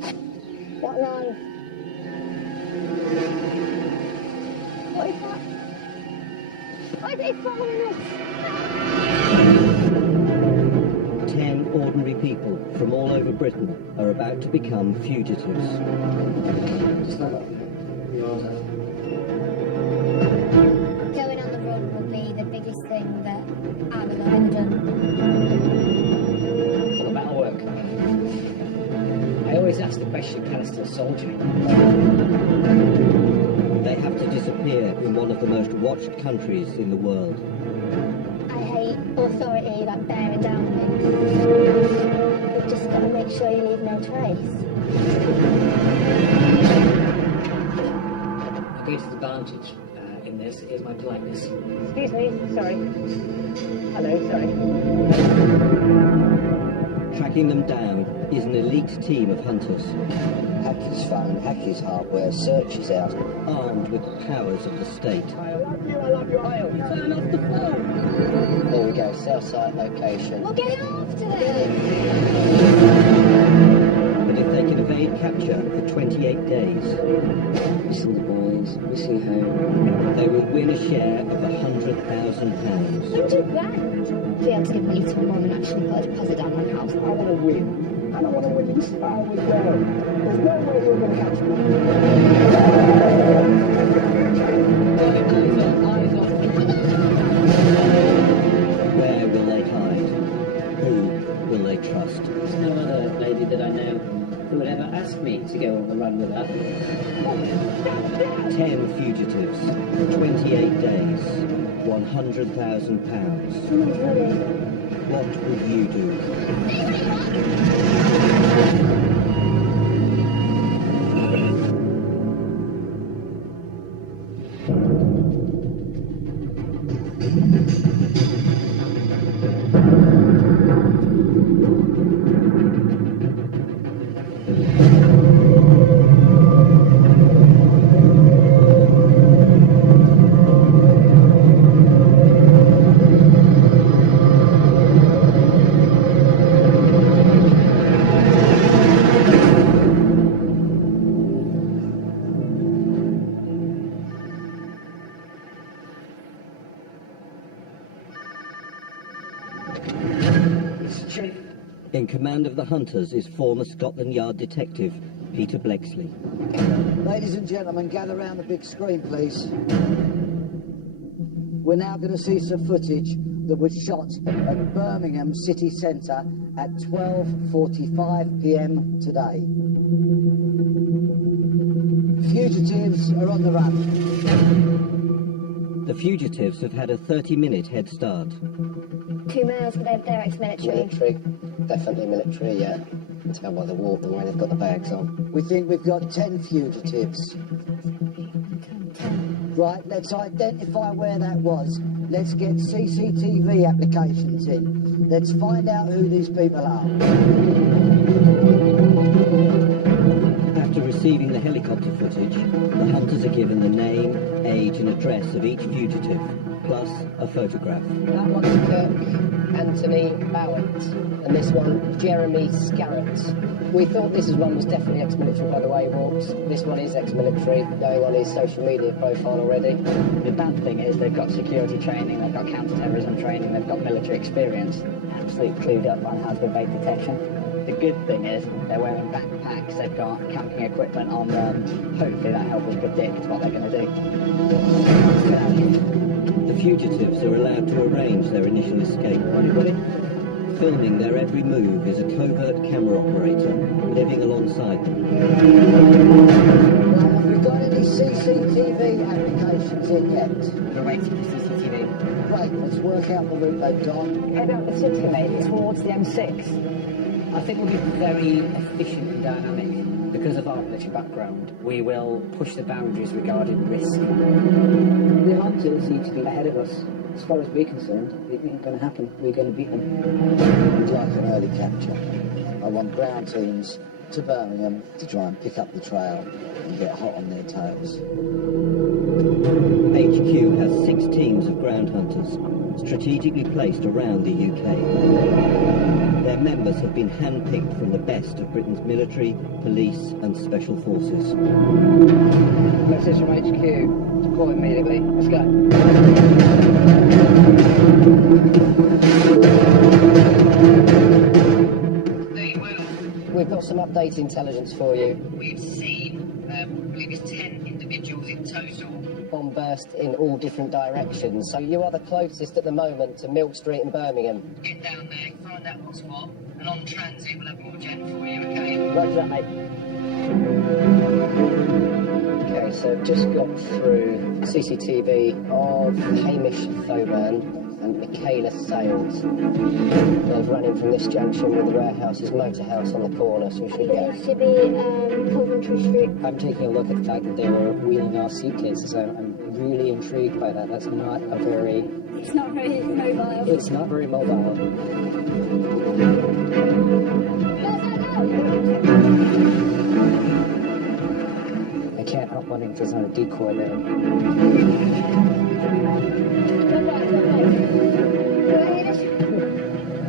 knife. What knife? What is that? Why is it following us? 10 ordinary people from all over Britain are about to become fugitives. Going on the run would be the biggest thing that I've ever done. For battle work. I always ask the question, can I still soldier? They have to disappear in one of the most watched countries in the world. I hate authority like bearing down on me. You've just got to make sure you leave no trace. My greatest advantage in this is my politeness. Excuse me, sorry. Hello, sorry. Tracking them down is an elite team of hunters, Hack his phone, hack his hardware, search his house. armed with the powers of the state. I love you, I'll turn off the phone. There we go, cell site location. We'll get after them. But if they can evade capture for 28 days, Missing the boys, missing home. they will win a share of £100,000. £100,000? Be able to give money to a mum and actually put a deposit down on a house. I want to win. And I want to win in style as well. There's no way you're going to catch me. Where will they hide? Who will they trust? There's no other lady that I know who would ever ask me to go on the run with her. 10 fugitives, 28 days, £100,000. Someone's running. What would you do? In command of the hunters is former Scotland Yard detective Peter Bleksley. Ladies and gentlemen, gather round the big screen, please. We're now going to see some footage that was shot at Birmingham city centre at 12:45 p.m. today. Fugitives are on the run. The fugitives have had a 30-minute head start. 2 miles, but they're ex-military. Military, definitely military, yeah. Tell by the walk, the way they've got the bags on. We think we've got 10 fugitives. Right, let's identify where that was. Let's get CCTV applications in. Let's find out who these people are. After receiving the helicopter footage, the hunters are given the name, age and address of each fugitive, plus a photograph. That one's Kirk Anthony Bowett, and this one, Jeremy Scarrett. We thought this one was definitely ex-military by the way he walks. This one is ex-military, going on his social media profile already. The bad thing is they've got security training, they've got counter-terrorism training, they've got military experience. Absolutely clued up on how to evade detection. The good thing is they're wearing backpacks, they've got camping equipment on them. Hopefully that helps us predict what they're going to do. The fugitives are allowed to arrange their initial escape. Filming their every move is a covert camera operator living alongside them. Right, have we got any CCTV applications in yet? We're waiting for CCTV. Right, let's work out the route they've gone. Head out the city, mate, towards the M6. I think we'll be very efficient and dynamic. Because of our military background, we will push the boundaries regarding risk. The hunters need to be ahead of us. As far as we're concerned, it ain't going to happen. We're going to beat them. I'd like an early capture. I want ground teams to Birmingham to try and pick up the trail and get hot on their tails. HQ has 6 teams of ground hunters, strategically placed around the UK. Their members have been handpicked from the best of Britain's military, police and special forces. Message from HQ. Call immediately. Let's go. We've got some updated intelligence for you. We've seen, I believe it's 10 individuals in total. Bomb burst in all different directions. So you are the closest at the moment to Milk Street in Birmingham. Get down there, find out what's what, and on transit we'll have more gen for you, okay? Roger that, mate. Okay, so just got through CCTV of Hamish Thoburn and Michaela Sales. They've run in from this junction with the warehouse's motor house on the corner, so we should get... It should be Coventry Street. I'm taking a look at the fact that they were wheeling off suitcases. I'm really intrigued by that. That's not a very... It's not very mobile. It's not very mobile. I can't help wondering if there's not a decoy there.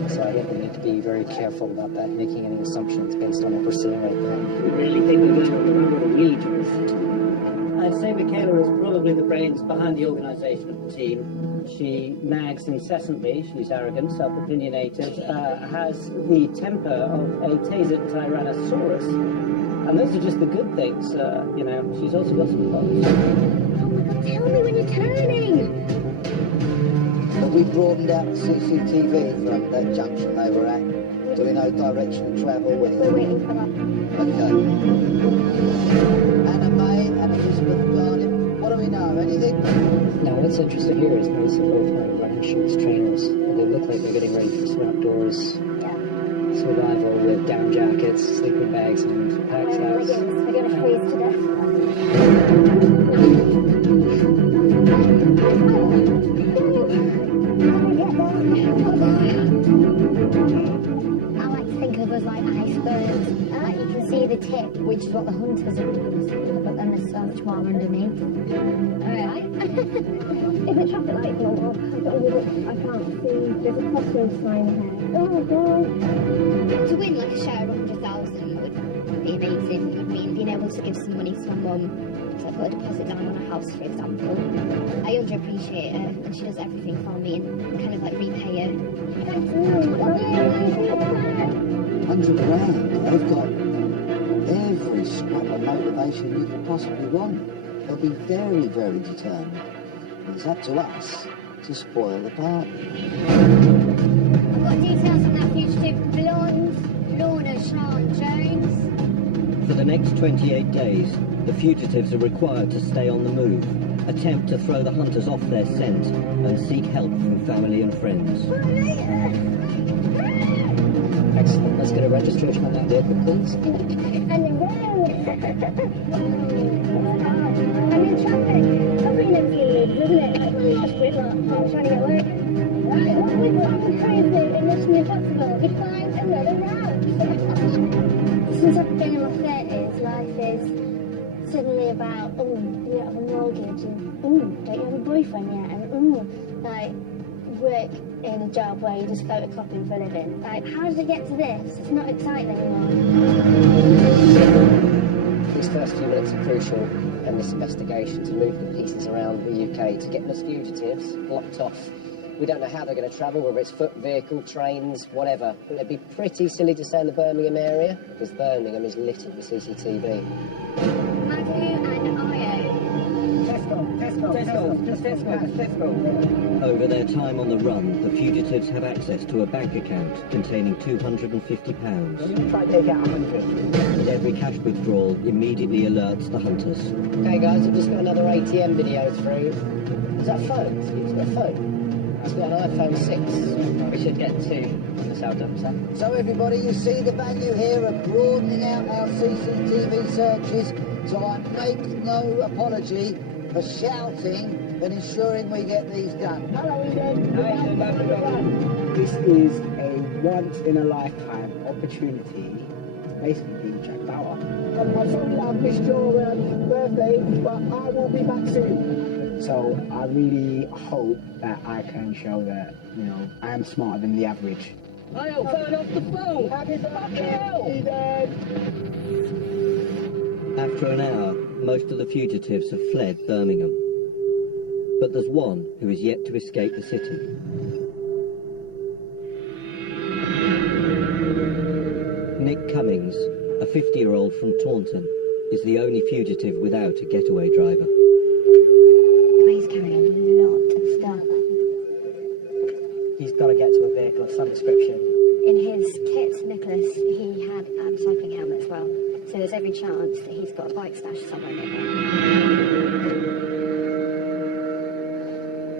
So I think we need to be very careful about that, making any assumptions based on what we're seeing right now. You really think we're going to remember the wheelie twist? I'd say Michaela is probably the brains behind the organisation of the team. She nags incessantly, she's arrogant, self-opinionated, has the temper of a tasered Tyrannosaurus. And those are just the good things, you know, she's also got some faults. Tell me when you're turning. But we broadened out the CCTV from that junction they were at. Do we know direction of travel? We're waiting for that. Okay. Anna May and Elizabeth Garnett. What do we know? Anything? Now, what's interesting here is notice that both have running shoes trainers, and they look like they're getting ready for some outdoors survival with down jackets, sleeping bags, and pack Oh my sacks. goodness, we're going to freeze to death. I like to think of us like icebergs. Like you can see the tip, which is what the hunters are used, but then there's so much more underneath. Alright. Is the traffic light normal? I can't see. There's a crossroads sign ahead. Oh god. To win like a share of 100,000 would be amazing. It would mean being able to give some money to my mum. So I put a deposit down on a house, for example. I underappreciate her, and she does everything for me and kind of like repay her. Thanks, Mum. 100 grand. They've got every scrap of motivation you could possibly want. They'll be very, very determined. It's up to us to spoil the party. I've got details on that fugitive blonde, Lorna Sean Jones. For the next 28 days, the fugitives are required to stay on the move, attempt to throw the hunters off their scent, and seek help from family and friends. Excellent. Let's get a registration on that vehicle, please. And the road. I'm in traffic. I've been in fields, isn't it? Like, just gridlock. I'm trying to get work. Right, what we've got to crazy and Mission Impossible. We find another route. Since I've been in my 30s, life is suddenly about, do you have a mortgage? And, don't you have a boyfriend yet? And, like, work in a job where you're just photocopying for a living. Like, how did it get to this? It's not exciting anymore. These first few minutes are crucial in this investigation to move the pieces around the UK to get those fugitives blocked off. We don't know how they're going to travel, whether it's foot, vehicle, trains, whatever. But it'd be pretty silly to stay in the Birmingham area, because Birmingham is littered with CCTV. Madhu and Io. Tesco. Over their time on the run, the fugitives have access to a bank account containing £250. Try to take out 100. And every cash withdrawal immediately alerts the hunters. Okay, guys, I've just got another ATM video through. Is that a phone? It's got a phone. It's got an iPhone 6. We should get 2 on the south sir. So everybody, you see the value here of broadening out our CCTV searches, so I make no apology for shouting and ensuring we get these done. This is a once-in-a-lifetime opportunity to basically be Jack Bauer. I'm sorry that I've missed your birthday, but I will be back soon. So I really hope that I can show that, you know, I am smarter than the average. I'll turn off the phone! Happy birthday, After an hour, most of the fugitives have fled Birmingham. But there's one who is yet to escape the city. Nick Cummings, a 50-year-old from Taunton, is the only fugitive without a getaway driver. He's carrying a lot of stuff. He's got to get to a vehicle of some description. In his kit, Nicholas, he had a cycling helmet as well. So there's every chance that he's got a bike stash somewhere nearby.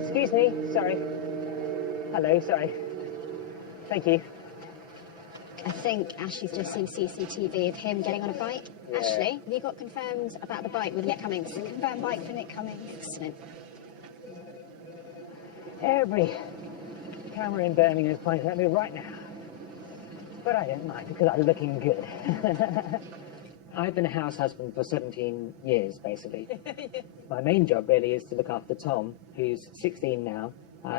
Excuse me, sorry. Hello, sorry. Thank you. I think Ashley's just seen CCTV of him getting on a bike. Yeah. Ashley, have you got confirmed about the bike with Nick Cummings? Confirmed bike for Nick Cummings. Excellent. Every camera in Birmingham is pointing at me right now. But I don't mind because I'm looking good. I've been a house husband for 17 years, basically. My main job really is to look after Tom, who's 16 now.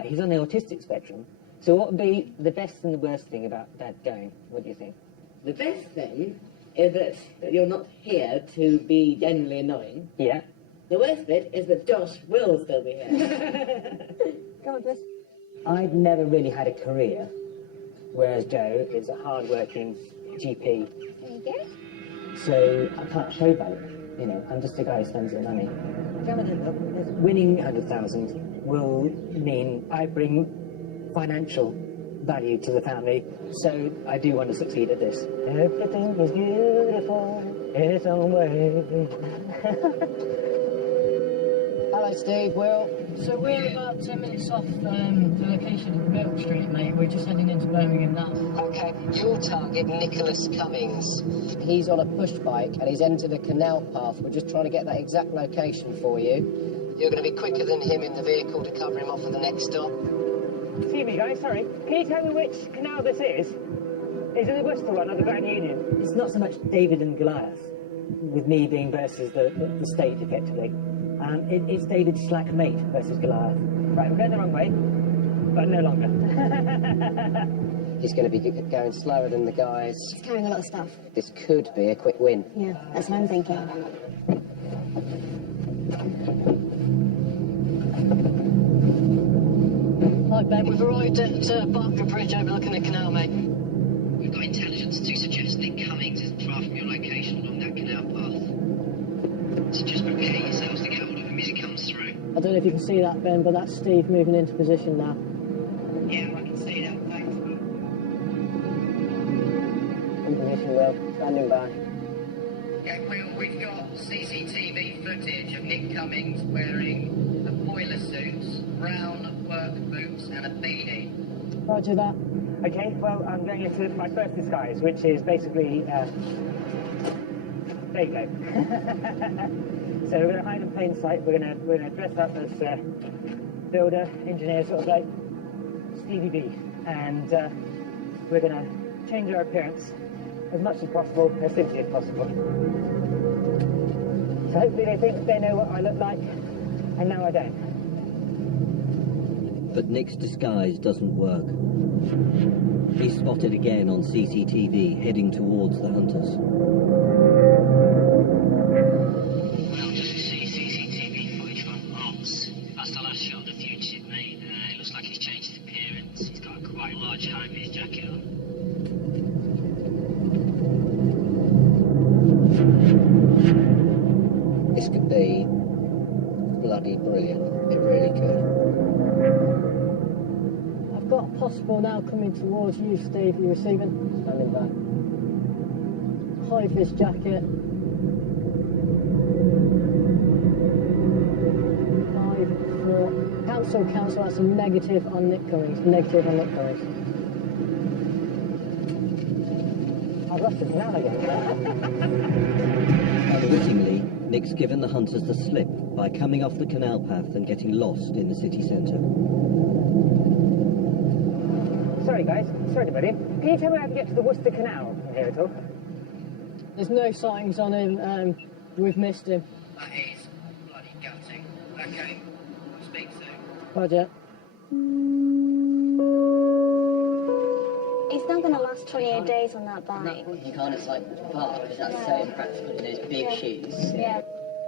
He's on the autistic spectrum. So what would be the best and the worst thing about Dad going? What do you think? The best thing is that you're not here to be generally annoying. Yeah. The worst bit is that Josh will still be here. Come on, please. I've never really had a career, whereas Joe is a hard-working GP. There you go. So I can't showboat. You know, I'm just a guy who spends the money. Winning 100,000 will mean I bring financial value to the family, so I do want to succeed at this. Everything is beautiful in its own way. Hello, Steve, Will. So we're about 10 minutes off the location of Mill Street, mate. We're just heading into Birmingham now. Okay, you'll target Nicholas Cummings. He's on a push bike and he's entered a canal path. We're just trying to get that exact location for you. You're going to be quicker than him in the vehicle to cover him off at the next stop. Excuse me, guys, sorry. Can you tell me which canal this is? Is it the Worcester one or the Grand Union? It's not so much David and Goliath, with me being versus the state, effectively. It's David Slack Mate versus Goliath. Right, we're going the wrong way, but no longer. He's going to be going slower than the guys. He's carrying a lot of stuff. This could be a quick win. Yeah, that's what I'm thinking. Hi, Ben. We've arrived at Barker Bridge overlooking the canal, mate. We've got intelligence to suggest Nick Cummings isn't far from your location along that canal path. So just prepare yourselves to get hold of him as he comes through. I don't know if you can see that, Ben, but that's Steve moving into position now. Yeah, I can see that. Thanks. In position, Will. Standing by. Yeah, Will, we've got CCTV footage of Nick Cummings wearing a boiler suit, brown work boots and a beanie. Roger that. Okay, well, I'm going into my first disguise, which is basically, there you go. So we're going to hide in plain sight. We're going to dress up as builder, engineer, sort of like Stevie B, and we're going to change our appearance as much as possible, as simply as possible. So hopefully they think they know what I look like, and now I don't. But Nick's disguise doesn't work. He's spotted again on CCTV heading towards the hunters. Well, just to see CCTV footage from Ops. That's the last shot of the fugitive, mate. It looks like he's changed his appearance. He's got a quite large high-vis jacket on. This could be bloody brilliant. It really could. I've got a possible now coming towards you, Steve. You receiving? Standing by. High-vis jacket. 5, 4. Cancel. That's a negative on Nick Cummings. Negative on Nick Cummings. I've lost the canal again. Unwittingly, Nick's given the hunters the slip by coming off the canal path and getting lost in the city centre. Sorry, guys. Sorry, buddy. Can you tell me how to get to the Worcester Canal from here at all? There's no sightings on him. We've missed him. That is bloody gutting. Okay, we'll speak soon. Roger. It's not going to last 28 days on that At bike. that point, you can't cycle to the park because that's so impractical in those big shoes. Yeah.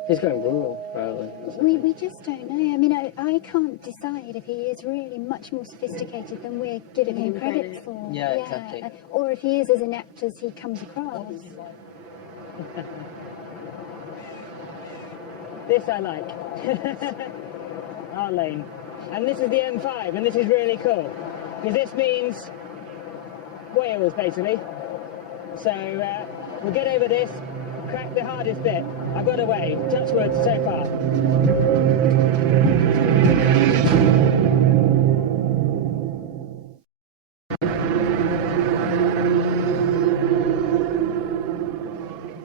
He's going rural, probably. We just don't know. I mean, I can't decide if he is really much more sophisticated than we're giving him credit for. Yeah, exactly. Or if he is as inept as he comes across. This I like. Our lane. And this is the M5, and this is really cool. Because this means Wales, basically. So we'll get over this, crack the hardest bit. I've got away. Touch wood so far.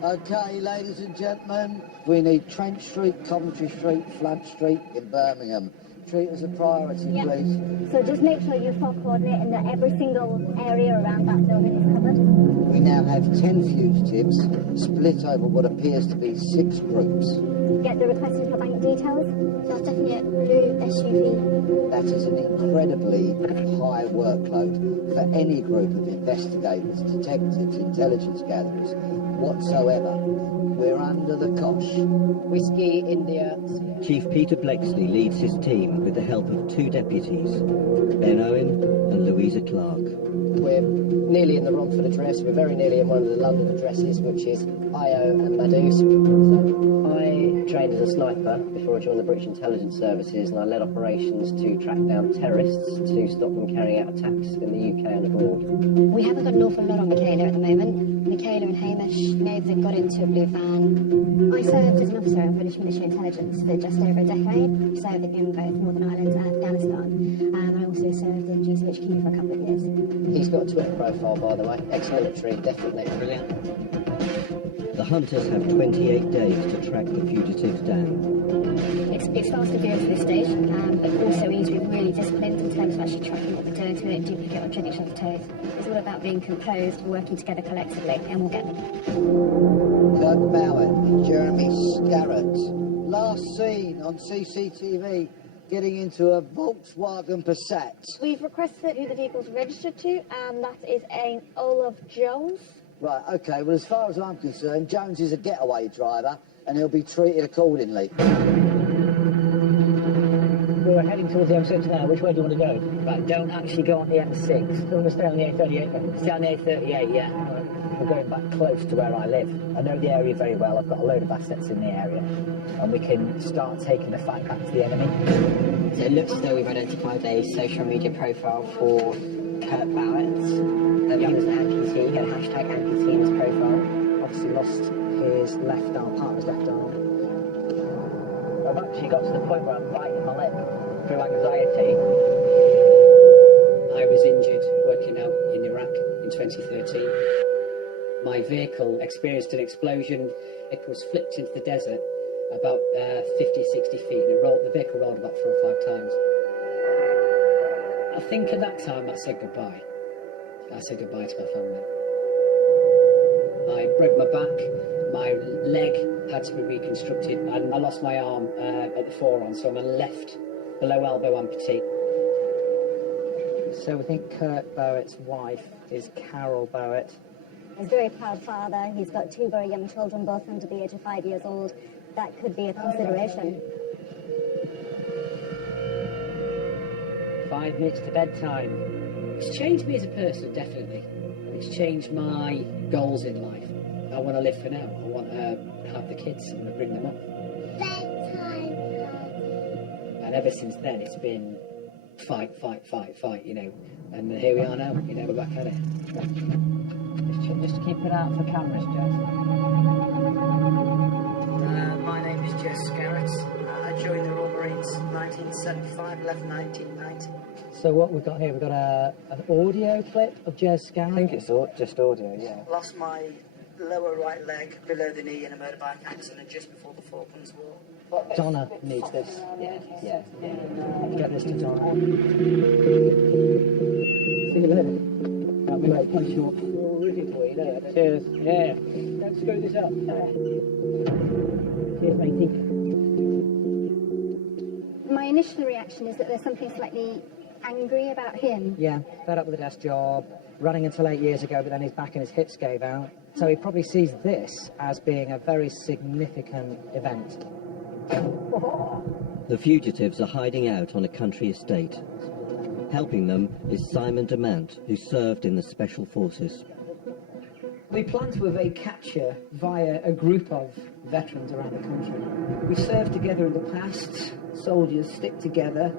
Okay, ladies and gentlemen, we need Trent Street, Coventry Street, Flood Street in Birmingham. Treat as a priority, Yeah. please. So just make sure you fog coordinate and that every single area around that building is covered. We now have 10 fugitives split over what appears to be 6 groups. Get the requested for bank details. So that's definitely a blue SUV. That is an incredibly high workload for any group of investigators, detectives, intelligence gatherers, whatsoever. We're under the cosh. Whiskey, India. Chief Peter Blakeslee leads his team with the help of 2 deputies, Ben Owen and Louisa Clark. We're nearly in the Romford address. We're very nearly in one of the London addresses, which is Io and Madus. So I trained as a sniper before I joined the British Intelligence Services, and I led operations to track down terrorists to stop them carrying out attacks in the UK and abroad. We haven't got an awful lot on Michaela at the moment. Michaela and Hamish may have got into a blue van. I served as an officer in British military intelligence for just over a decade, serving in both Northern Ireland and Afghanistan. I also served in GCHQ for a couple of years. He's got a Twitter profile, by the way. Ex-military, definitely. Brilliant. The hunters have 28 days to track the fugitives down. It's fast and furious at this stage, but also he's really disciplined in terms of actually tracking what we're doing to it, duplicate or trigger each other's toes. It's all about being composed, working together collectively, and we'll get them. Kirk Ballard and Jeremy Scarrett. Last seen on CCTV getting into a Volkswagen Passat. We've requested who the vehicle's registered to, and that is a Olaf Jones. Right, okay, well, as far as I'm concerned, Jones is a getaway driver and he'll be treated accordingly. We're heading towards the M6 now. Which way do you want to go? Right, don't actually go on the M6. Do you want to stay on the A38 then? Stay on the A38, yeah. We're going back close to where I live. I know the area very well. I've got a load of assets in the area. And we can start taking the fight back to the enemy. So it looks as though we've identified a social media profile for Kurt Ballard. He was an amputee. He had a hashtag amputee in his profile. Obviously lost his left arm, partner's left arm. I've actually got to the point where I'm biting my lip through anxiety. I was injured working out in Iraq in 2013. My vehicle experienced an explosion. It was flipped into the desert about 50, 60 feet, and the vehicle rolled about 4 or 5 times. I think at that time I said goodbye. I said goodbye to my family. I broke my back, my leg had to be reconstructed, and I lost my arm at the forearm, so I'm a left below elbow amputee. So we think Kurt Barrett's wife is Carol Barrett. He's a very proud father. He's got 2 very young children, both under the age of 5 years old. That could be a consideration. 5 minutes to bedtime. It's changed me as a person, definitely. It's changed my goals in life. I want to live for now. I want to have the kids. I want to bring them up. Bedtime. And ever since then, it's been fight, you know. And here we are now, you know, we're back at it. Just keep it out for cameras, Jess. My name is Jess Scarrett. I joined the Royal Marines 1975, left 1990. So what we've got here, we've got an audio clip of Jez Scarrett. I think it's just audio, yeah. Lost my lower right leg below the knee in a motorbike accident just before the Falklands War. Donna needs this. Yeah. Get this to Donna. See you later. Like, punch you up. Cheers. Yeah. Don't screw this up. Cheers, matey. My initial reaction is that there's something slightly angry about him. Yeah, fed up with the desk job, running until 8 years ago, but then his back and his hips gave out. So he probably sees this as being a very significant event. The fugitives are hiding out on a country estate. Helping them is Simon Demant, who served in the Special Forces. We plan to evade capture via a group of veterans around the country. We served together in the past. Soldiers stick together.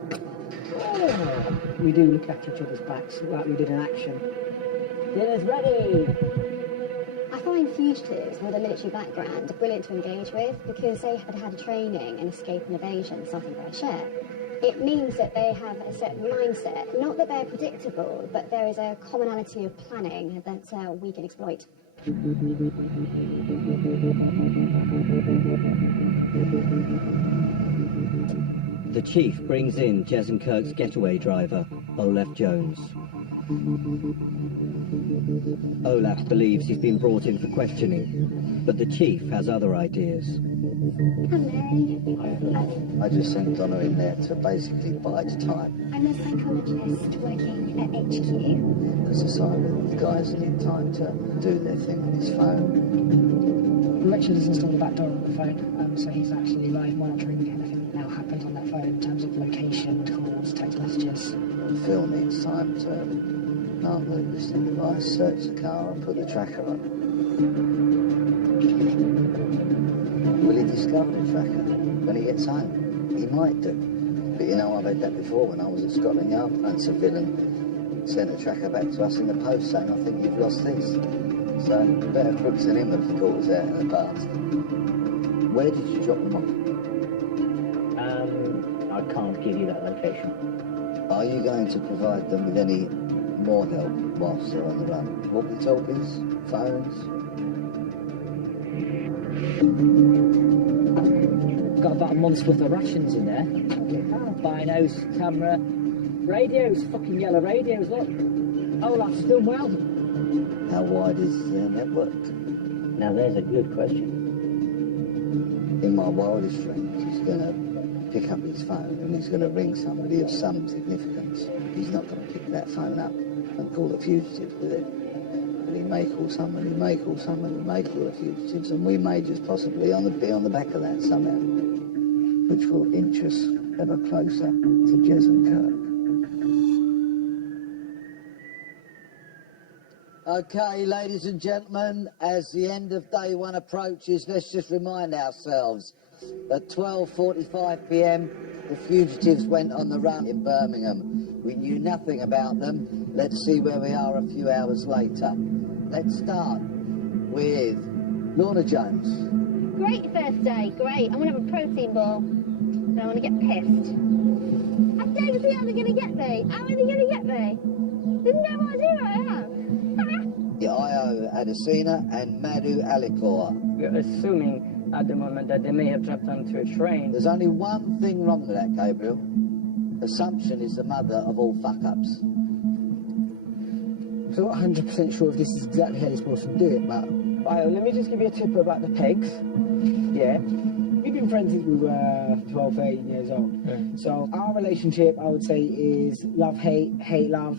We do look after each other's backs like we did in action. Dinner's ready! I find fugitives with a military background brilliant to engage with because they had had training in escape and evasion, something I share. It means that they have a certain mindset, not that they're predictable, but there is a commonality of planning that we can exploit. The chief brings in Jezenkirk's getaway driver, Olaf Jones. Olaf believes he's been brought in for questioning, but the chief has other ideas. I just sent Donna in there to basically bide time. I'm a psychologist working at HQ. Because the guys need time to do their thing on his phone. Richard has installed a back door on the phone, so he's actually live monitoring anything that now happens on that phone in terms of location, calls, text messages. Phil needs time to move this device, search the car and put the tracker on. Will he discover the tracker when he gets home? He might do. But you know, I've had that before when I was at Scotland Yard, and a villain sent a tracker back to us in the post saying, I think you've lost this. So, better crooks than him have caught us out in the past. Where did you drop them off? I can't give you that location. Are you going to provide them with any more help whilst they're on the run? Walkie-talkies? Phones? Got about a month's worth of rations in there. Binos, camera, radios, fucking yellow radios, look. Olaf's done well. How wide is their network? Now there's a good question. In my wildest dreams, he's going to pick up his phone and he's going to ring somebody of some significance. He's not going to pick that phone up and call the fugitives with it. But he may call someone, he may call someone, he may call the fugitives, and we may just possibly be on the back of that somehow, which will inch us ever closer to Jezenkirk. Okay, ladies and gentlemen, as the end of day one approaches, let's just remind ourselves. At 12:45 p.m, the fugitives went on the run in Birmingham. We knew nothing about them. Let's see where we are a few hours later. Let's start with Lorna Jones. Great first day, great. I'm going to have a protein ball. And I want to get pissed. I don't see how they're going to get me. How are they going to get me? There's no idea where I am. Io Adesina and Madhu Alikor. We're assuming at the moment that they may have dropped onto a train. There's only one thing wrong with that, Gabriel. Assumption is the mother of all fuck-ups. So I'm not 100% sure if this is exactly how you're supposed to do it, but... let me just give you a tip about the pegs. Yeah. We've been friends since we were 12, 13 years old. Yeah. So our relationship, I would say, is love-hate, hate-love.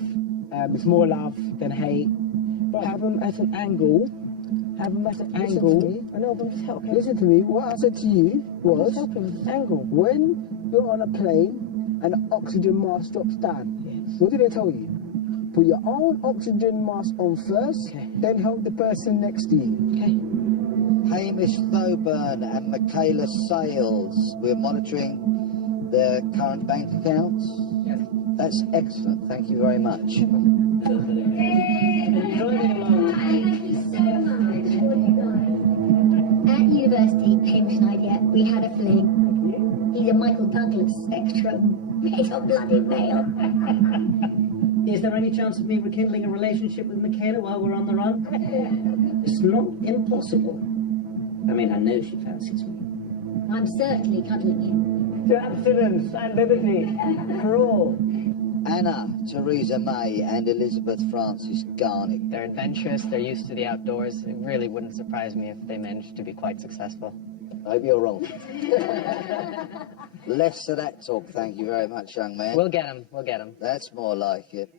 It's more love than hate. But have them at an angle. Have them at an angle. I know, but I'm just helping. Listen to me. What I said to you was... I'm just helping. Angle. When you're on a plane and the oxygen mask drops down, yes. What do they tell you? Put your own oxygen mask on first, then help the person next to you. Okay. Hamish Thoburn and Michaela Sales. We're monitoring their current bank accounts. Yes. That's excellent. Thank you very much. At university, Hamish and I, we had a fling. He's a Michael Douglas spectrum. It's a bloody male. Is there any chance of me rekindling a relationship with Michaela while we're on the run? It's not impossible. I mean, I know she fancies me. I'm certainly cuddling you. To abstinence and liberty for all. Anna, Theresa May and Elizabeth Frances Garnick. They're adventurous, they're used to the outdoors. It really wouldn't surprise me if they managed to be quite successful. I hope you're wrong. Less of that talk, thank you very much, young man. We'll get him, we'll get him. That's more like it.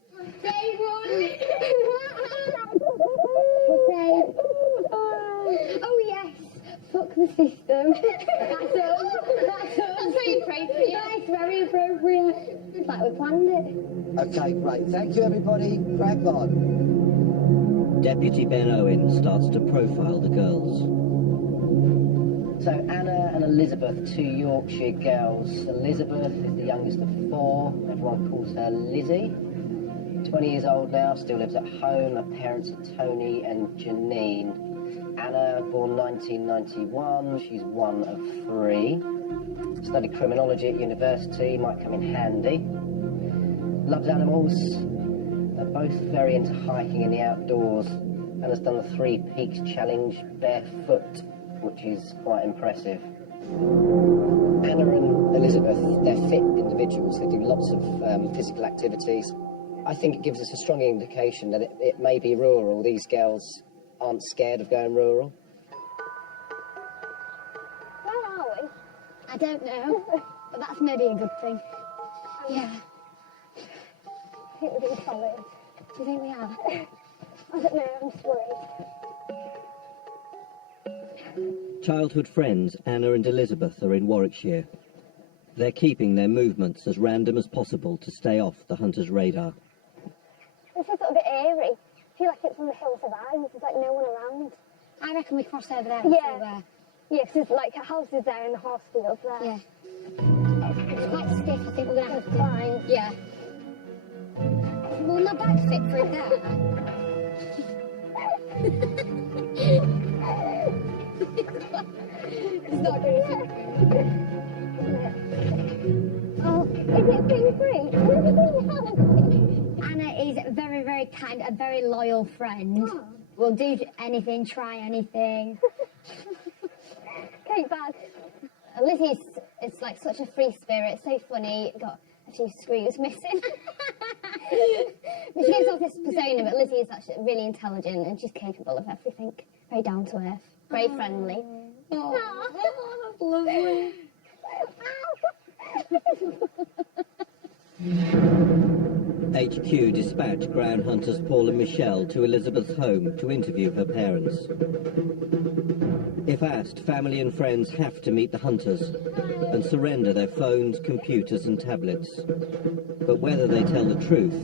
Oh yes, fuck the system. That's very appropriate. That's very appropriate. It's like we planned it. Okay, great. Thank you, everybody. Crack on. Deputy Ben Owen starts to profile the girls. So Anna and Elizabeth, two Yorkshire girls. Elizabeth is the youngest of four. Everyone calls her Lizzie. 20 years old now, still lives at home. Her parents are Tony and Janine. Anna, born 1991, she's one of three. Studied criminology at university, might come in handy. Loves animals. They're both very into hiking in the outdoors. Anna's done the 3 Peaks Challenge barefoot, which is quite impressive. Anna and Elizabeth, they're fit individuals. They do lots of physical activities. I think it gives us a strong indication that it may be rural. These girls aren't scared of going rural. Where are we? I don't know, but that's maybe a good thing. Yeah. I think we're being followed. Do you think we are? I don't know, I'm just worried. Childhood friends Anna and Elizabeth are in Warwickshire. They're keeping their movements as random as possible to stay off the hunter's radar. This is a bit eerie. I feel like it's on the hills of Ireland. There's like no one around. I reckon we cross over there. Yeah. Yeah, because there's like houses there and the horse fields there. Yeah. It's quite stiff. I think we're going to have to climb. Yeah. Well, my bag's fit for it there. It's not going to fit. Oh, is it being free? Anna is very, very kind, a very loyal friend. Oh. Will do anything, try anything. Cake bag. Lizzie's it's like such a free spirit, so funny, got a few screws missing. But she gives off this persona, but Lizzie is actually really intelligent and she's capable of everything. Very down to earth, very friendly. Oh, that's lovely. HQ dispatched ground hunters Paul and Michelle to Elizabeth's home to interview her parents. If asked, family and friends have to meet the hunters and surrender their phones, computers and tablets. But whether they tell the truth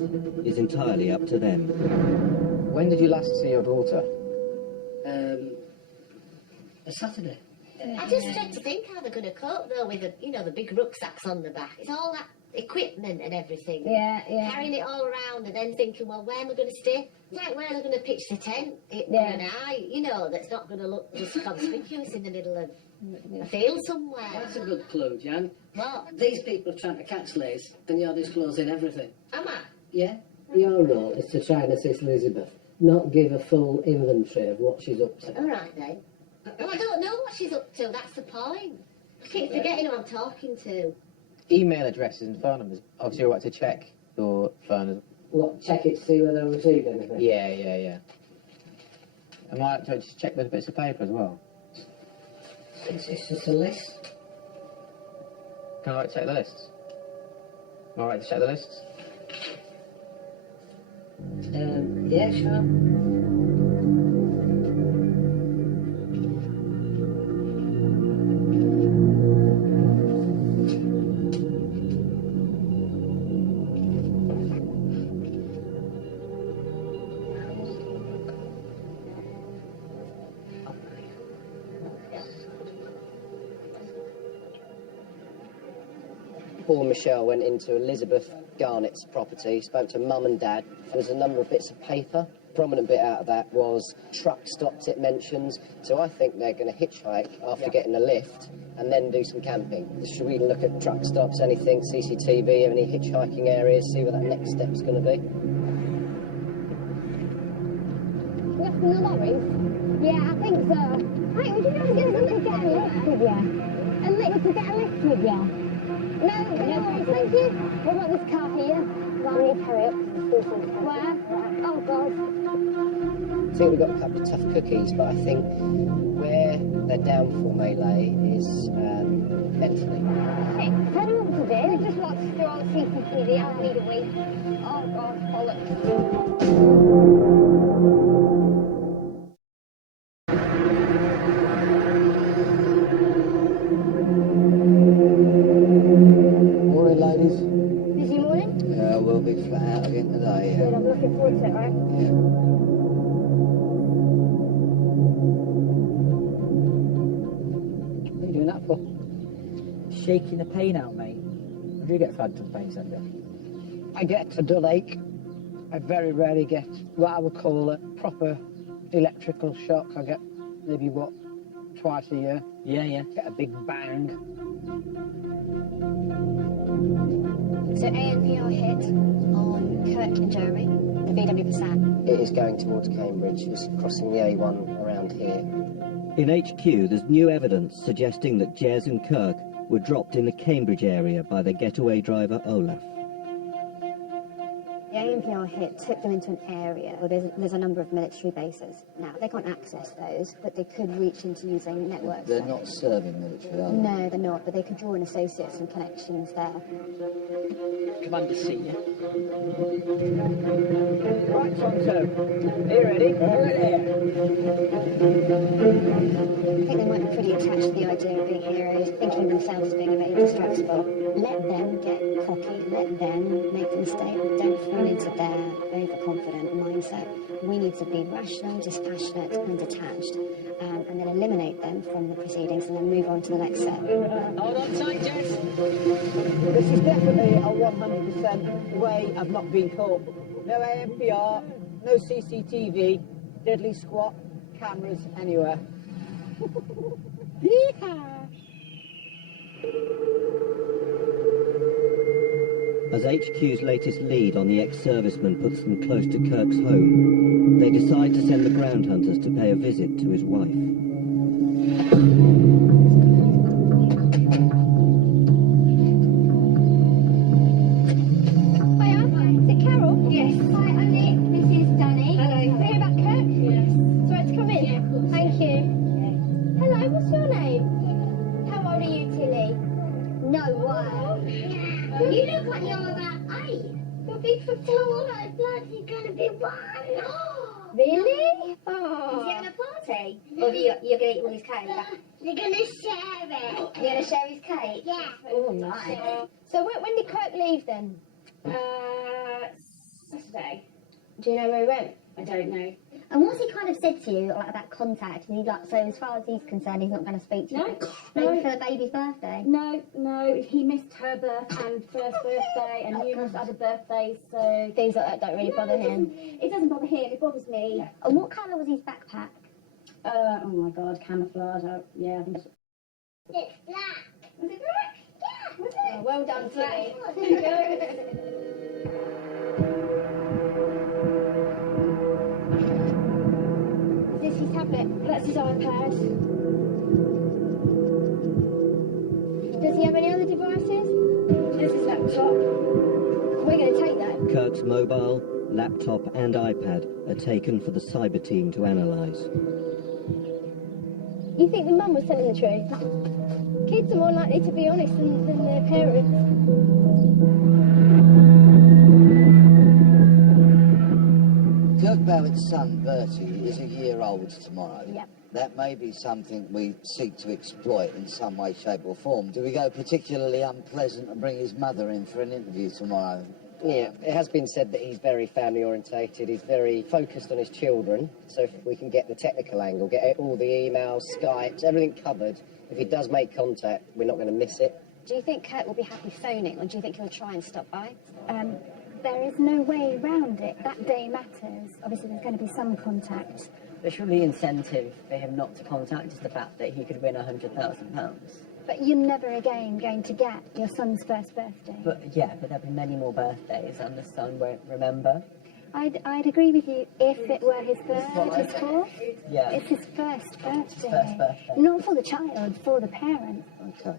is entirely up to them. When did you last see your daughter? A Saturday. I just dread to think how they're going to cope, though, with the, the big rucksacks on the back. It's all that equipment and everything. Yeah. Carrying it all around and then thinking, well, where am I going to stay? It's like, where are they going to pitch the tent? An eye, that's not going to look just conspicuous in the middle of a field somewhere. That's a good clue, Jan. What? These people are trying to catch Liz, and you're disclosing everything. Am I? Yeah? Your role is to try and assist Elizabeth, not give a full inventory of what she's up to. All right, then. Well, I don't know what she's up to, that's the point. I keep forgetting who I'm talking to. Email addresses and phone numbers. Obviously, you want to check your phone. What, check it to see whether I received anything? Yeah. I might try to just check those bits of paper as well. It's just a list. Can I check the lists? Am I right to check the lists? Yeah, sure. Paul and Michelle went into Elizabeth Garnett's property, spoke to Mum and Dad. There was a number of bits of paper. Prominent bit out of that was truck stops, it mentions. So I think they're going to hitchhike after getting a lift and then do some camping. Should we look at truck stops, anything, CCTV, any hitchhiking areas, see what that next step's going to be? We have to the lorries? Yeah, I think so. Right, would you guys get a lift with you? A lift to get a lift with you? No, thank you. What about this car here? We need to hurry up. Where? Oh, God. I think we've got a couple of tough cookies, but I think where their downfall may lay is mentally. Hey, tell me what to do. We just watched through all the CCTV. I don't need a week. Oh, God, bollocks. Morning, ladies. Busy morning? Yeah, we'll be flat out again today. Good, I'm looking forward to it, right? Yeah. What are you doing that for? Shaking the pain out, mate. Have you get phantom pain syndrome? I get a dull ache. I very rarely get what I would call a proper electrical shock. I get maybe, twice a year. Yeah. Get a big bang. So ANPR hit on Kirk and Jeremy, the VW Passat. It is going towards Cambridge. It's crossing the A1 around here. In HQ, there's new evidence suggesting that Jez and Kirk were dropped in the Cambridge area by their getaway driver Olaf. The ANPR hit took them into an area where there's a number of military bases. Now, they can't access those, but they could reach into using networks. They're not serving military, are they? No, they're not, but they could draw in associates and connections there. Commander Senior. Right, Tonto. Are you ready? I think they might be pretty attached to the idea of being heroes, thinking themselves as being a bit indestructible. Let them get cocky, let them make the mistake, don't fall into their overconfident mindset. We need to be rational, dispassionate and detached, and then eliminate them from the proceedings and then move on to the next set. Hold on tight, Jess. This is definitely a 100% way of not being caught. No ANPR, no CCTV, deadly squat, cameras anywhere. Yeehaw! As HQ's latest lead on the ex-serviceman puts them close to Kirk's home, they decide to send the ground hunters to pay a visit to his wife. Hiya, is it Carol? Yes. Hi, I'm Nick. This is Danny. Hello. Can I hear about Kirk? Yes. Sorry to come in? Yeah, of course. Thank you. Hello, what's your name? How old are you, Tilly? No way. You look like you're about 8. You're big for 4. Oh, my bloody gonna be 1. Really? Oh. Is he having a party? Or you're going to eat all his cake? You're going to share it. You're going to share his cake? Yeah. Oh, nice. So when did Kirk leave then? Saturday. Do you know where he went? I don't know. And what's he kind of said to you like, about contact? He, so as far as he's concerned, he's not going to speak to you? Maybe for the baby's birthday? No, he missed her birth and first birthday and numerous other birthdays, so... Things like that don't really bother him? It doesn't bother him, it bothers me. And what colour was his backpack? Oh my god, camouflage, yeah. It's black. Was it black? Yeah. Was it? Oh, well done, Tilly. There you go. Is this his tablet? That's his iPad. Does he have any other devices? This is his laptop. We're going to take that. Kirk's mobile, laptop and iPad are taken for the cyber team to analyse. You think the mum was telling the truth? Kids are more likely to be honest than their parents. Kirk Barrett's son, Bertie, is a year old tomorrow. Yep. That may be something we seek to exploit in some way, shape or form. Do we go particularly unpleasant and bring his mother in for an interview tomorrow? Yeah, it has been said that he's very family orientated, he's very focused on his children, so if we can get the technical angle, get all the emails, Skypes, everything covered, if he does make contact, we're not going to miss it. Do you think Kurt will be happy phoning, or do you think he'll try and stop by? There is no way around it. That day matters. Obviously, there's going to be some contact. There should be incentive for him not to contact is the fact that he could win £100,000. But you're never again going to get your son's first birthday. But yeah, but there'll be many more birthdays and the son won't remember. I'd agree with you if it were his third, his fourth. Yeah. It's his first birthday. It's his first birthday. Not for the child, for the parent. Okay,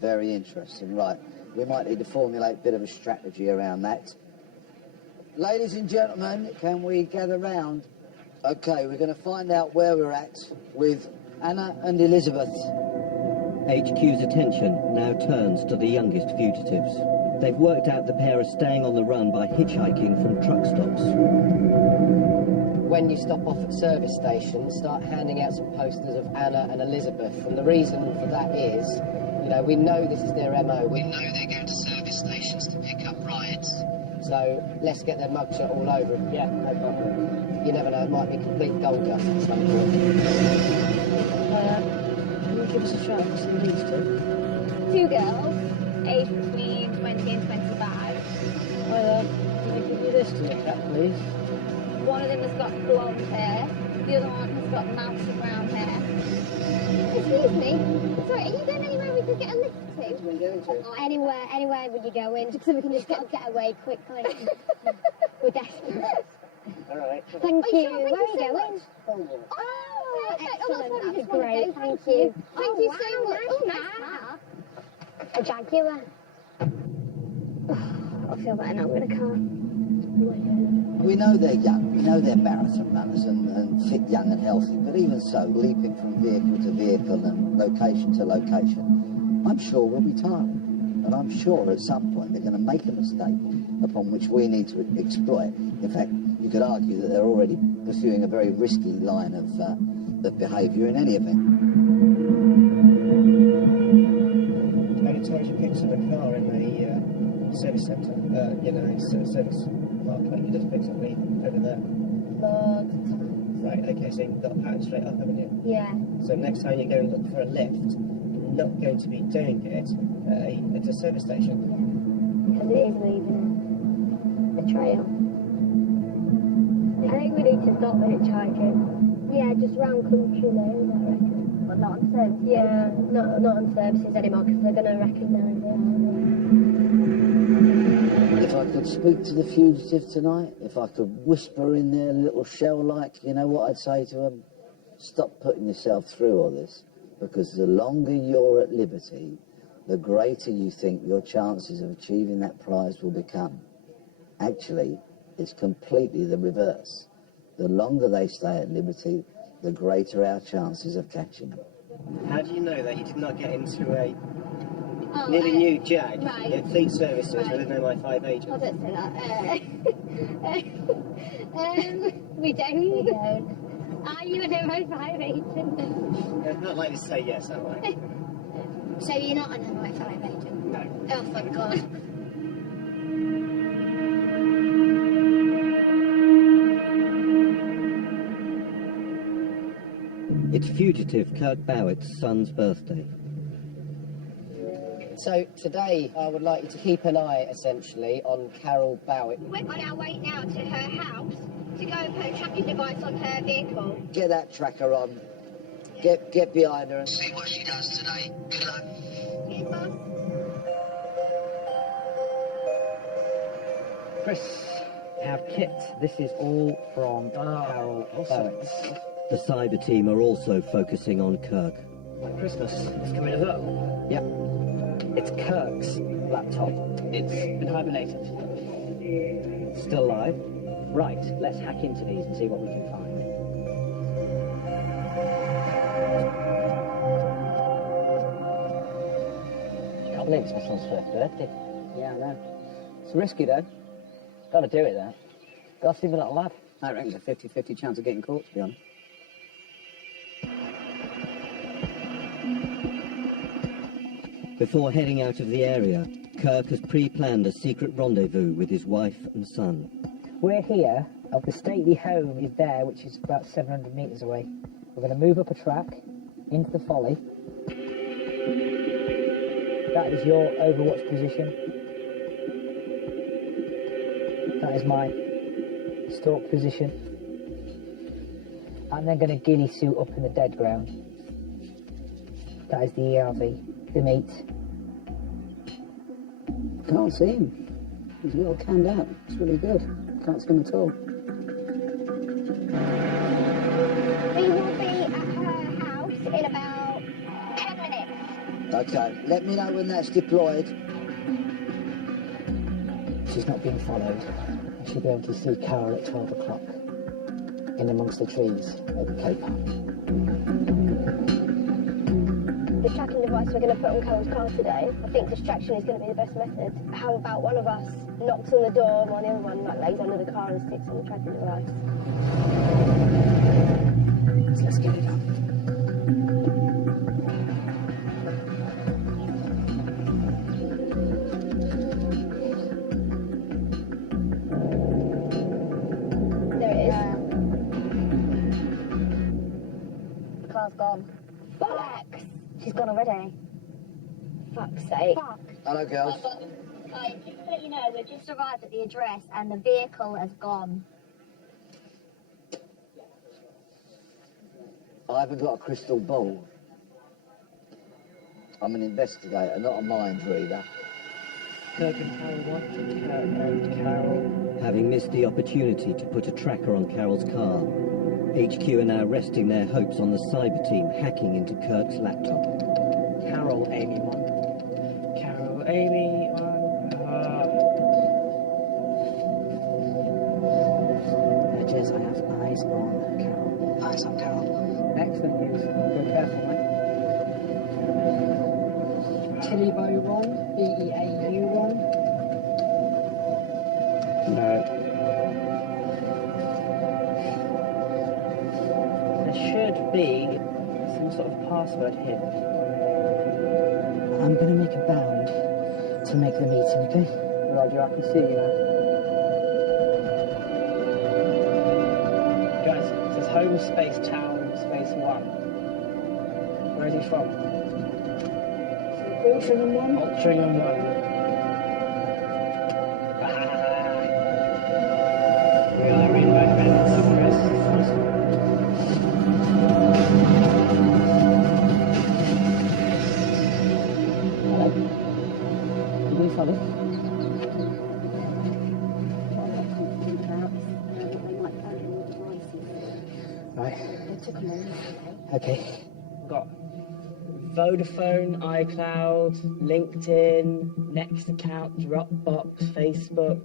very interesting. Right, we might need to formulate a bit of a strategy around that. Ladies and gentlemen, can we gather round? Okay, we're going to find out where we're at with Anna and Elizabeth. HQ's attention now turns to the youngest fugitives. They've worked out the pair are staying on the run by hitchhiking from truck stops. When you stop off at service stations, start handing out some posters of Anna and Elizabeth. And the reason for that is, you know, we know this is their MO. We know they're going to service stations to pick up rides. So let's get their mugshot all over it. Yeah, no problem. You never know, it might be complete gold dust at some point. Can you give us a shout to these two? 2 girls, aged between 20 and 25. Hi there. Can I give you this to look at, please? One of them has got blonde hair, the other one has got mousy brown hair. Excuse me, sorry, are you going anywhere we could get a lift to? Oh, anywhere would you go in, just so we can just get away quick, kind of. We're desperate. Alright. Thank you. Sure, Where are you going? Oh, Excellent, that's that'd be what we great, just thank wanted to you. Thank you so much. Oh, nice car. A Jaguar. I feel better now, I'm gonna car. We know they're young, we know they're marathon runners and fit, young and healthy, but even so, leaping from vehicle to vehicle and location to location, I'm sure we'll be tiring. And I'm sure at some point they're going to make a mistake upon which we need to exploit. In fact, you could argue that they're already pursuing a very risky line of behaviour in any event. Any times you picked up a car in the service centre, service park, you just picked up me over there. Loads of times. Right, okay, so you've got a pattern straight up, haven't you? Yeah. So next time you go and look for a lift, you're not going to be doing it at a service station. Because it is leaving a trail. I think we need to stop the hitchhiking. Yeah, just round country lanes, I reckon. But not on services. Yeah, not on services anymore, because they're going to recognise it. If I could speak to the fugitive tonight, if I could whisper in their little shell-like, you know what I'd say to them? Stop putting yourself through all this, because the longer you're at liberty, the greater you think your chances of achieving that prize will become. Actually, it's completely the reverse. The longer they stay at liberty, the greater our chances of catching them. How do you know that you did not get into a nearly new Jag at Fleet Services with an MI5 agent? I don't say that. We don't. Are you an MI5 agent? I'm not likely to say yes, am I? So you're not an MI5 agent? No. Oh, thank God. It's fugitive Kirk Bowett's son's birthday. So today I would like you to keep an eye, essentially, on Carol Bowett. We're on our way now to her house to go and put a tracking device on her vehicle. Get that tracker on. Get behind her and See what she does today. Good luck. Yes, boss. Chris, our kit. This is all from Carol Bowett. The cyber team are also focusing on Kirk. Like Christmas is coming as well. Yep. It's Kirk's laptop. It's been hibernated. Still alive. Right, let's hack into these and see what we can find. I can't believe it's my son's first birthday. Yeah, I know. It's risky though. Gotta do it, though. Gotta see the little lad. I reckon it's a 50-50 chance of getting caught, to be honest. Before heading out of the area, Kirk has pre-planned a secret rendezvous with his wife and son. We're here. The stately home is there, which is about 700 metres away. We're going to move up a track into the folly. That is your overwatch position. That is my stalk position. I'm then going to ghillie suit up in the dead ground. That is the ERV, the meat. Can't see him. He's well canned out. It's really good. Can't see him at all. We will be at her house in about 10 minutes. Okay, let me know when that's deployed. she's not being followed. And she'll be able to see Carol at 12 o'clock in amongst the trees at the Cape Park. The tracking device we're going to put on Carol's car today, I think distraction is going to be the best method. How about one of us knocks on the door while the other one lays under the car and sits on the tracking device? So let's get it done. There it is. The car's gone. Bollocks! She's gone already. Fuck's sake. Fuck. Hello, girls. Hi, just to let you know, we've just arrived at the address and the vehicle has gone. I haven't got a crystal ball. I'm an investigator, not a mind reader. Kirk and Carol want Kirk and Carol. Having missed the opportunity to put a tracker on Carol's car, HQ are now resting their hopes on the cyber team hacking into Kirk's laptop. Carol, Amy 1. Carol, Amy 1. Jez, I have eyes on Carol. Eyes on Carol. Excellent news. Go careful, mate. Tilly01, BEAU1. No. There should be some sort of password hidden. I'm going to make a bound to make the meeting, okay? Roger, I can see you now. Guys, it says home space town space 1. Where is he from? Altrincham 1. Altrincham 1. We are in my friends, Chris. Hello? You doing solid? Right. Okay. Got Vodafone, iCloud, LinkedIn, Next account, Dropbox, Facebook,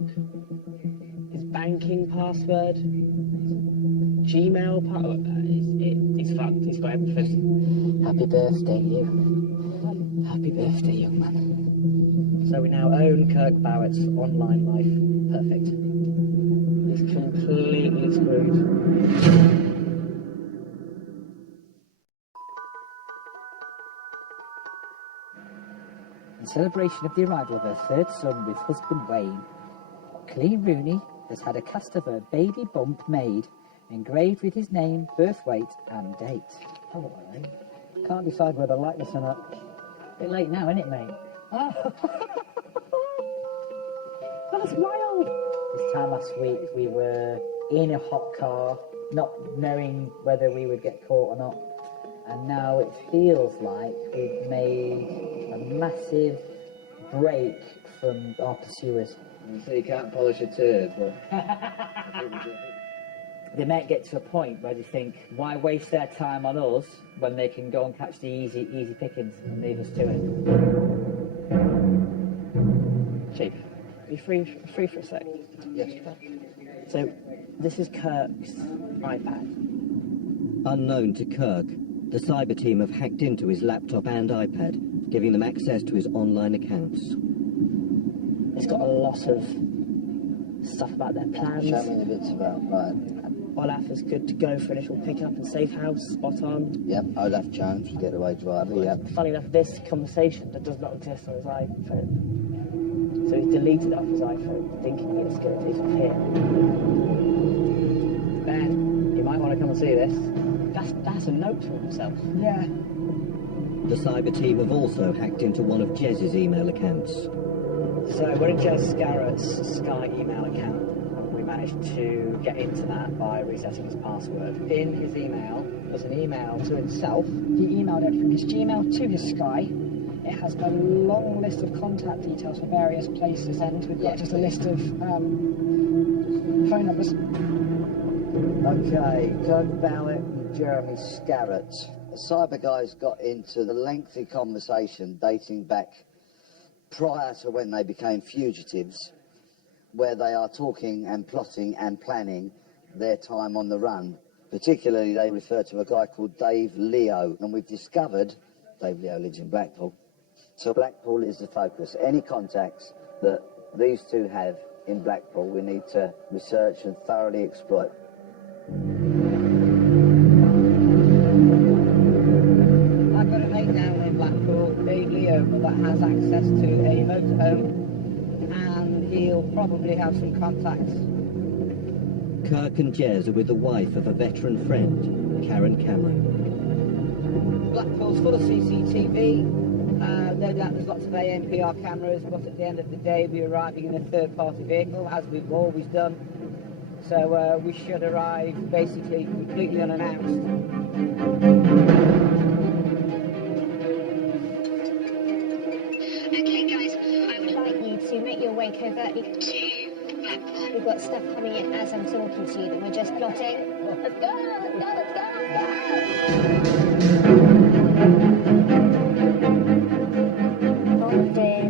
his banking password, Gmail password. He's fucked. He's got everything. Happy birthday, you. Happy birthday, young man. So we now own Kirk Bowett's online life. Perfect. He's completely screwed. In celebration of the arrival of her third son with husband Wayne, Colleen Rooney has had a cast of her baby bump made, engraved with his name, birth weight and date. Oh, can't decide whether I like this or not. Bit late now, isn't it, mate? Oh. That's wild. This time last week we were in a hot car, not knowing whether we would get caught or not. And now it feels like we've made a massive break from our pursuers. So you can't polish a turd, but... They might get to a point where they think, why waste their time on us when they can go and catch the easy pickings and leave us to it? Chief, are you free for a sec? Yes. So, this is Kirk's iPad. Unknown to Kirk, the cyber team have hacked into his laptop and iPad, giving them access to his online accounts. It's got a lot of stuff about their plans. Show me the bits about, right. Olaf is good to go for initial pickup and safe house, spot on. Yep, Olaf Jones, getaway driver, yep. Funny enough, this conversation that does not exist on his iPhone. So he's deleted it off his iPhone, thinking it's going to be here. Ben, you might want to come and see this. That's a note for himself. Yeah. The cyber team have also hacked into one of Jez's email accounts. So we're in Jez Scarrett's Sky email account. We managed to get into that by resetting his password. In his email was an email to himself. He emailed it from his Gmail to his Sky. It has a long list of contact details for various places, and we've got just a list of phone numbers. Okay, Kirk Ballett and Jeremy Scarrett. The cyber guys got into the lengthy conversation dating back prior to when they became fugitives where they are talking and plotting and planning their time on the run. Particularly, they refer to a guy called Dave Leo, and we've discovered Dave Leo lives in Blackpool. So Blackpool is the focus. Any contacts that these two have in Blackpool, we need to research and thoroughly exploit. I've got a mate down in Blackpool, Dave Leo, that has access to a motorhome, and he'll probably have some contacts. Kirk and Jez are with the wife of a veteran friend, Karen Cameron. Blackpool's full of CCTV. No doubt there's lots of ANPR cameras, but at the end of the day, we're arriving in a third-party vehicle, as we've always done. So we should arrive basically completely unannounced. Okay, guys, I would like you to make your way covertly to Blackpool. We've got stuff coming in as I'm talking to you that we're just plotting. Let's go, let's go, let's go, let's go!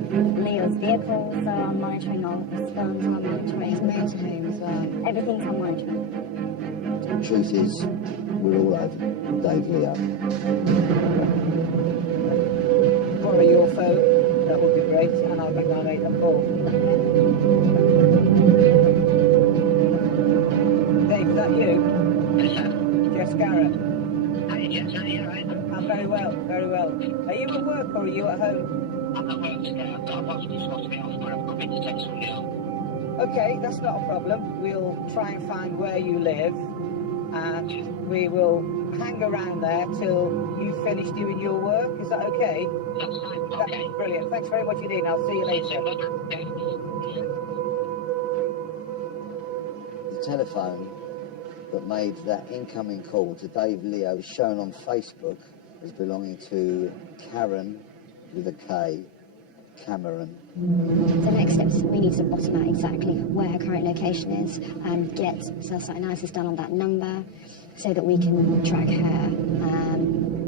With Leo's vehicle, so I'm monitoring all his phones, I'm monitoring his motorhome as well. Everything's on monitoring. The truth is, we're all over Dave Leo. Borrow your phone, that would be great, and I'll make my mate a call. Dave, is that you? Yes, sir. Jess Garrett. Hey, Jess, are you right? I'm very well, very well. Are you at work or are you at home? I'm at work today. I was just supposed to be off, but I've got me to text from you. Okay, that's not a problem. We'll try and find where you live, and we will hang around there till you finish doing your work. Is that okay? That's fine. Okay. That's brilliant. Thanks very much indeed. I'll see you later. The telephone that made that incoming call to Dave Leo shown on Facebook as belonging to Karen with a K, Cameron. The next steps, we need to bottom out exactly where her current location is and get cell site analysis done on that number so that we can track her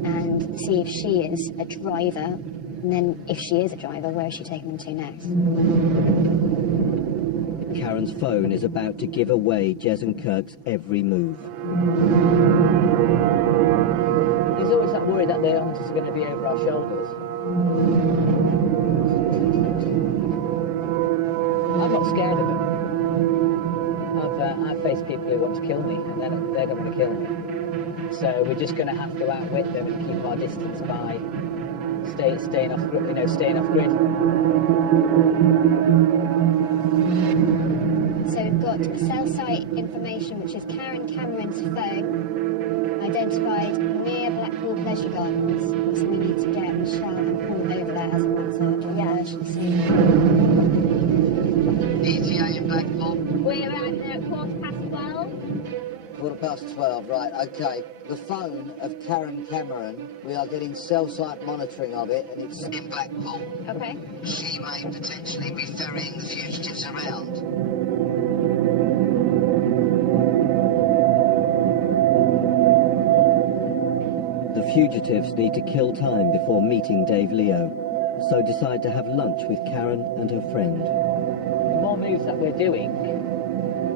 and see if she is a driver, and then if she is a driver, where is she taking them to next? Karen's phone is about to give away Jez and Kirk's every move. There's always that worry that the hunters are going to be over our shoulders. I'm not scared of them. I've faced people who want to kill me, and they're not going to kill me. So we're just going to have to outwit them and keep our distance by staying off grid. So we've got cell site information, which is Karen Cameron's phone, identified near Blackpool Pleasure Gardens. So we need to get Michelle and Paul over there as a matter of emergency. ETA in Blackpool. We're out there at 12:15. 12:15, right, okay. The phone of Karen Cameron, we are getting cell site monitoring of it, and it's in Blackpool. Okay. She may potentially be ferrying the fugitives around. The fugitives need to kill time before meeting Dave Leo, so decide to have lunch with Karen and her friend. The more moves that we're doing,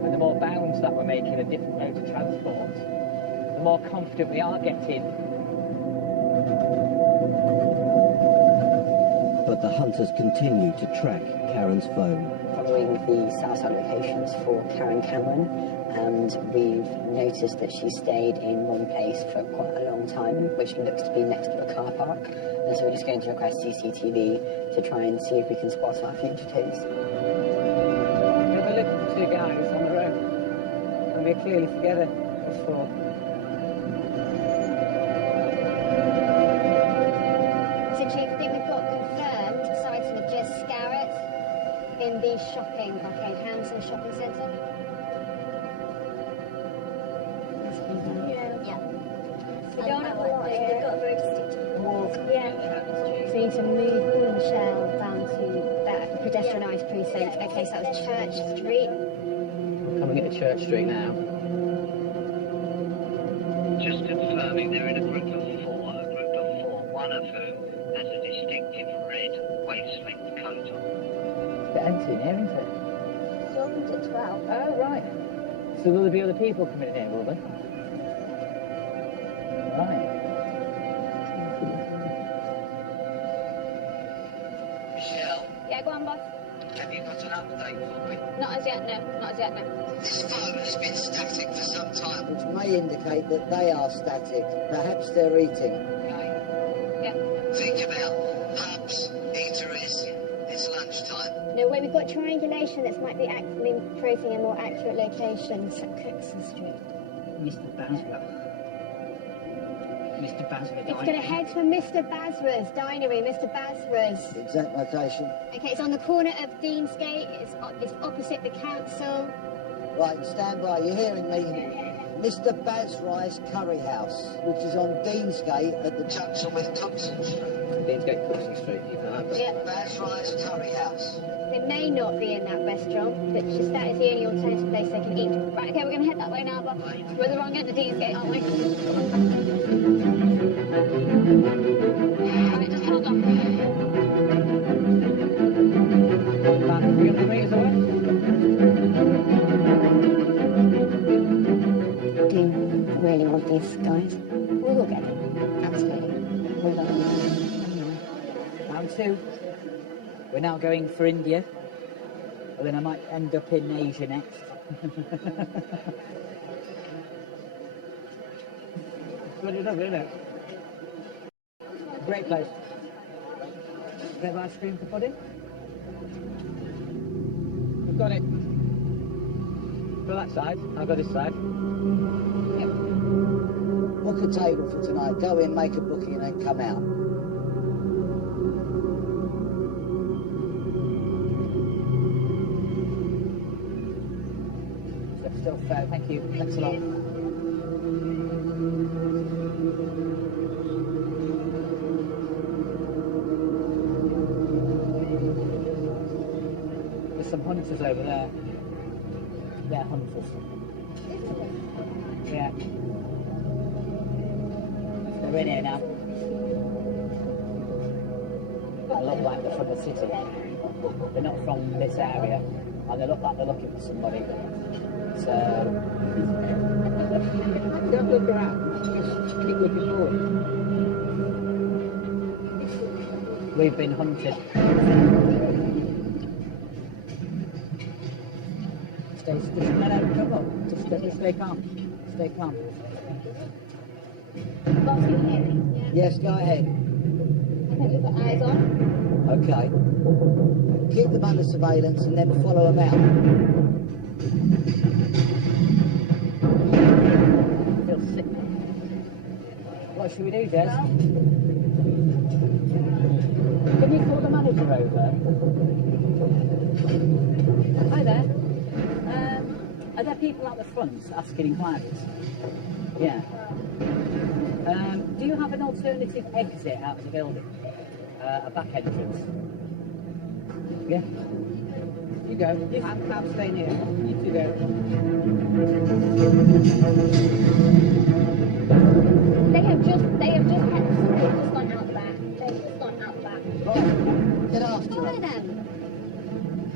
and the more bounds that we're making in different modes of transport, the more confident we are getting. But the hunters continue to track Karen's phone. Following the cell site locations for Karen Cameron, and we've noticed that she stayed in one place for quite a long time, which looks to be next to a car park. And so we're just going to request CCTV to try and see if we can spot our fugitives. We're looking for two guys on the road, and we're clearly together as four. So Chief, I think we've got confirmed sighting of Jez Scarrett in the shopping, Hampton shopping centre. Yeah. We don't have a lot here. They've got a very distinctive walk. Yeah. So we need to move Paul and Michelle down to that pedestrianised precinct. Okay, so that was Church Street. Coming at Church Street now. Just confirming they're in a group of four, one of whom has a distinctive red waist-length coat on. It's a bit empty in here, isn't it? So at 12. Oh, right. So will there be other people coming in here, will there? Right. Michelle, Yeah, go on, boss. have you got an update for me? Not as yet, no. Not as yet, no. This phone has been static for some time. Which may indicate that they are static. Perhaps they're eating. Yeah. Think about pubs, eateries. It's lunchtime. No, wait, we've got triangulation that might be creating a more accurate location. St. Cookson Street. Mr. Basra. Mr. Basra It's going to head for Mr. Basra's dinery, Mr. Basra's. Exact location. Okay, it's on the corner of Deansgate. It's opposite the council. Right, stand by. You're hearing me. Mr. Baz Rice Curry House, which is on Deansgate at the junction with Cookson Street. Deansgate, Cookson Street, you can Yeah. Baz Rice Curry House. They may not be in that restaurant, but just that is the only alternative place they can eat. Right, okay, we're going to head that way now, but we're the wrong end of Deansgate, aren't we? Right, just hold on. About 300 metres away? Do you really want these guys? We will get them. Absolutely. We will. Round two. We're now going for India. And then I might end up in Asia next. Good enough, isn't it? Great place. Bit of ice cream for pudding. We've got it. For that side, I've got this side. Yep. Book a table for tonight. Go in, make a booking, and then come out. Still fair, thank you. Thanks a lot. There's some hunters over there. They're hunters. Yeah. They're in here now. They look like they're from the city. They're not from this area. And they look like they're looking for somebody. So, don't look around, just keep looking forward. We've been hunted. Just stay calm. Stay calm. Boss, you can hear me? Yes, go ahead. I think we've got eyes on. Okay. Keep them under surveillance and then follow them out. I feel sick. What should we do, Jez? Can you call the manager over? Hi there. Are there people out the front asking inquiries? Yeah. Do you have an alternative exit out of the building? A back entrance? Yeah. You go. I'm staying here. You two go. They have just gone out the back. They've just gone out the back. Right. Get after Follow them. them.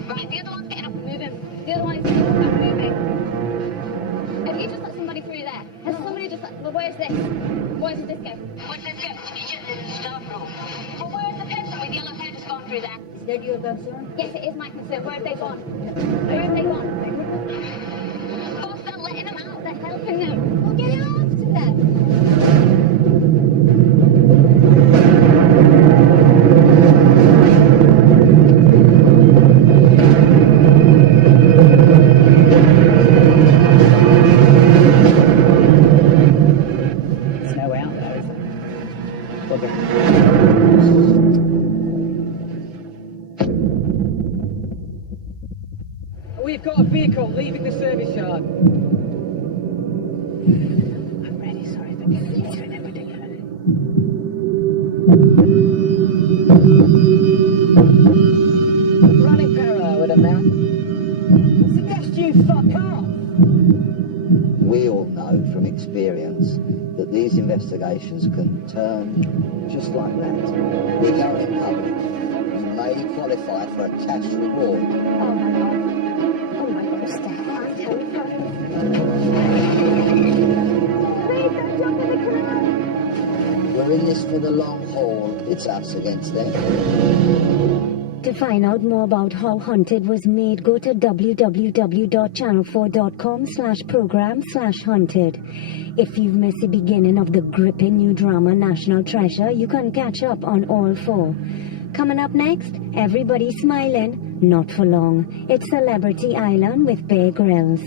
Right, the other one's getting up and moving. The other one's getting up and moving. Have you just let somebody through there? Has somebody just let... Well, where's this? Where does this go? Where's this go? It's just in the staff room. Well, where's the person with yellow hair just gone through there? Is that your concern? Yes, it is my concern. Where have they gone? Where have they gone? Boss, they're letting them out. They're helping them. Well, get after them. There's no way out there, is there? We've got a vehicle leaving the service yard. I'm really sorry, but you're doing it ridiculous. Running parallel with them now. Suggest you fuck off! We all know from experience that these investigations can turn just like that. We go in public. You may qualify for a cash reward. Oh my God. Oh my God. We're in this for the long haul. It's us against them. To find out more about how Hunted was made, go to www.channel4.com/program/hunted. If you've missed the beginning of the gripping new drama National Treasure, you can catch up on all 4. Coming up next, everybody smiling, not for long. It's Celebrity Island with Bear Grylls.